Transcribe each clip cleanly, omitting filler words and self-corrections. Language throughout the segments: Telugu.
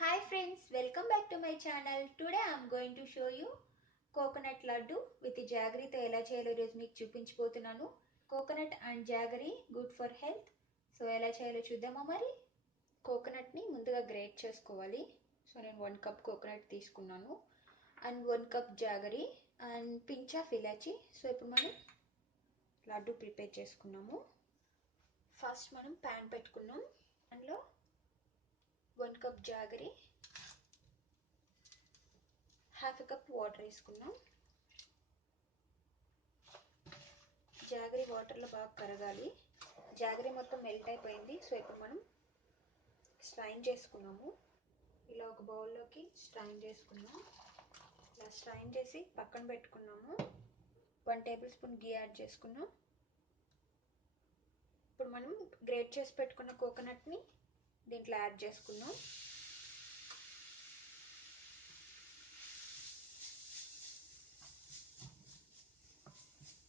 Hi friends, welcome back to my channel. Today I am going to show you coconut laddu with the jaggery తో ఎలా చేయాలో ఈరోజు మీకు చూపించబోతున్నాను. Coconut and jaggery good for health. So ఎలా చేయాలో చూద్దామా మరి. కోకోనట్ ని ముందుగా గ్రేట్ చేసుకోవాలి. సో నేను 1 కప్ కోకోనట్ తీసుకున్నాను and 1 cup jaggery and pinch of elaichi. So ఇప్పుడు మనం లడ్డు ప్రిపేర్ చేసుకున్నాము. ఫస్ట్ మనం ప్యాన్ పెట్టుకున్నాం. అందులో 1 cup jaggery, half cup water వేసుకున్నాం. జాగరీ వాటర్లో బాగా కరగాలి. జాగరీ మొత్తం మెల్ట్ అయిపోయింది. సో ఇప్పుడు మనం స్ట్రైన్ చేసుకున్నాము. ఇలా ఒక బౌల్లోకి స్ట్రైన్ చేసుకున్నాం. ఇలా స్ట్రైన్ చేసి పక్కన పెట్టుకున్నాము. 1 టేబుల్ స్పూన్ గీ యాడ్ చేసుకున్నాం. ఇప్పుడు మనం గ్రేట్ చేసి పెట్టుకున్న కోకోనట్ని దీంట్లో యాడ్ చేసుకున్నాం.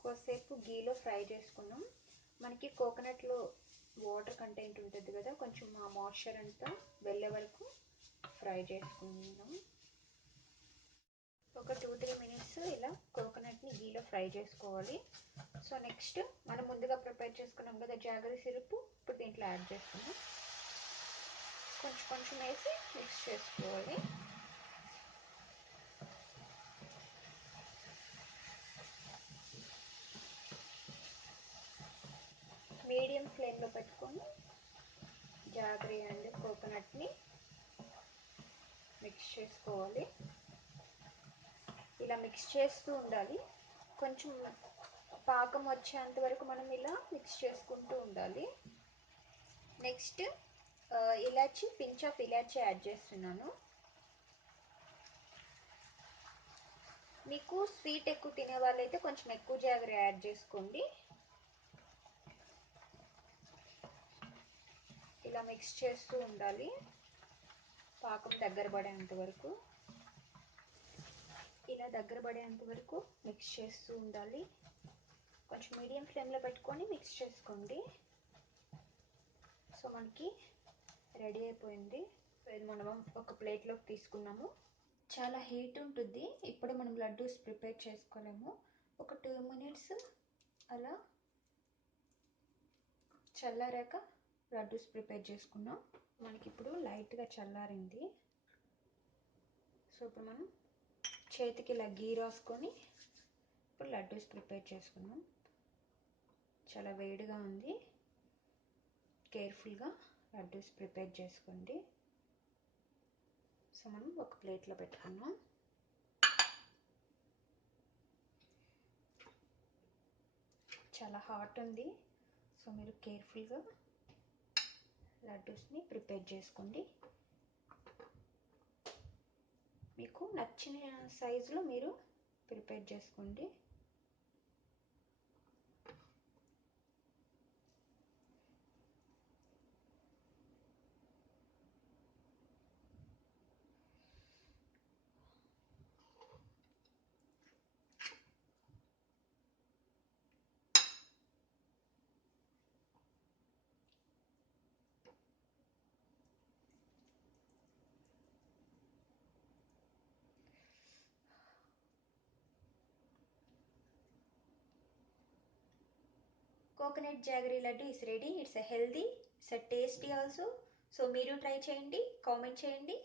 కొద్దిసేపు గీలో ఫ్రై చేసుకున్నాం. మనకి కోకోనట్లో వాటర్ కంటెంట్ ఉంటుంది కదా, కొంచెం ఆ మాయిశ్చర్ అంతా వెళ్ళే వరకు ఫ్రై చేసుకున్నాం. ఒక 2-3 మినిట్స్ ఇలా కోకోనట్ని గీలో ఫ్రై చేసుకోవాలి. సో నెక్స్ట్ మనం ముందుగా ప్రిపేర్ చేసుకున్నాం కదా జాగరీ సిరప్, ఇప్పుడు దీంట్లో యాడ్ చేసుకున్నాం. కొంచెం కొంచెం వేసి మిక్స్ చేసుకోవాలి. మీడియం ఫ్లేమ్లో పెట్టుకొని జాగరీ అండ్ కోకోనట్ని మిక్స్ చేసుకోవాలి. ఇలా మిక్స్ చేస్తూ ఉండాలి. కొంచెం పాకం వచ్చేంత వరకు మనం ఇలా మిక్స్ చేసుకుంటూ ఉండాలి. Next elaichi, pinch of elaichi add చేస్తున్నాను. మీకు స్వీట్ ఎక్కువ తినే వాళ్ళైతే కొంచెం ఎక్కువ జాగరీ యాడ్ చేసుకోండి. ఇలా మిక్స్ చేస్తూ ఉండాలి పాకం దగ్గర పడేంత వరకు. ఇలా దగ్గర పడేంత వరకు మిక్స్ చేస్తూ ఉండాలి. కొంచెం మీడియం ఫ్లేమ్లో పెట్టుకొని మిక్స్ చేసుకోండి. సో మనకి రెడీ అయిపోయింది. ఇది మనం ఒక ప్లేట్లోకి తీసుకున్నాము. చాలా హీట్ ఉంటుంది, ఇప్పుడు మనం లడ్డూస్ ప్రిపేర్ చేసుకోలేము. ఒక 2 మినిట్స్ అలా చల్లారాక లడ్డూస్ ప్రిపేర్ చేసుకున్నాం. మనకి ఇప్పుడు లైట్గా చల్లారింది. సో ఇప్పుడు మనం చేతికి ఇలా గీ రాసుకొని ఇప్పుడు లడ్డూస్ ప్రిపేర్ చేసుకున్నాం. చాలా వేడిగా ఉంది, కేర్ఫుల్గా లడ్డూస్ ప్రిపేర్ చేసుకోండి. సో మనం ఒక ప్లేట్లో పెట్టుకున్నాం. చాలా హాట్ ఉంది, సో మీరు కేర్ఫుల్గా లడ్డూస్ని ప్రిపేర్ చేసుకోండి. మీకు నచ్చిన సైజులో మీరు ప్రిపేర్ చేసుకోండి. Coconut jaggery laddu is ready. It's a healthy, it's a tasty also. So మీరు ట్రై చేయండి, కామెంట్ చేయండి.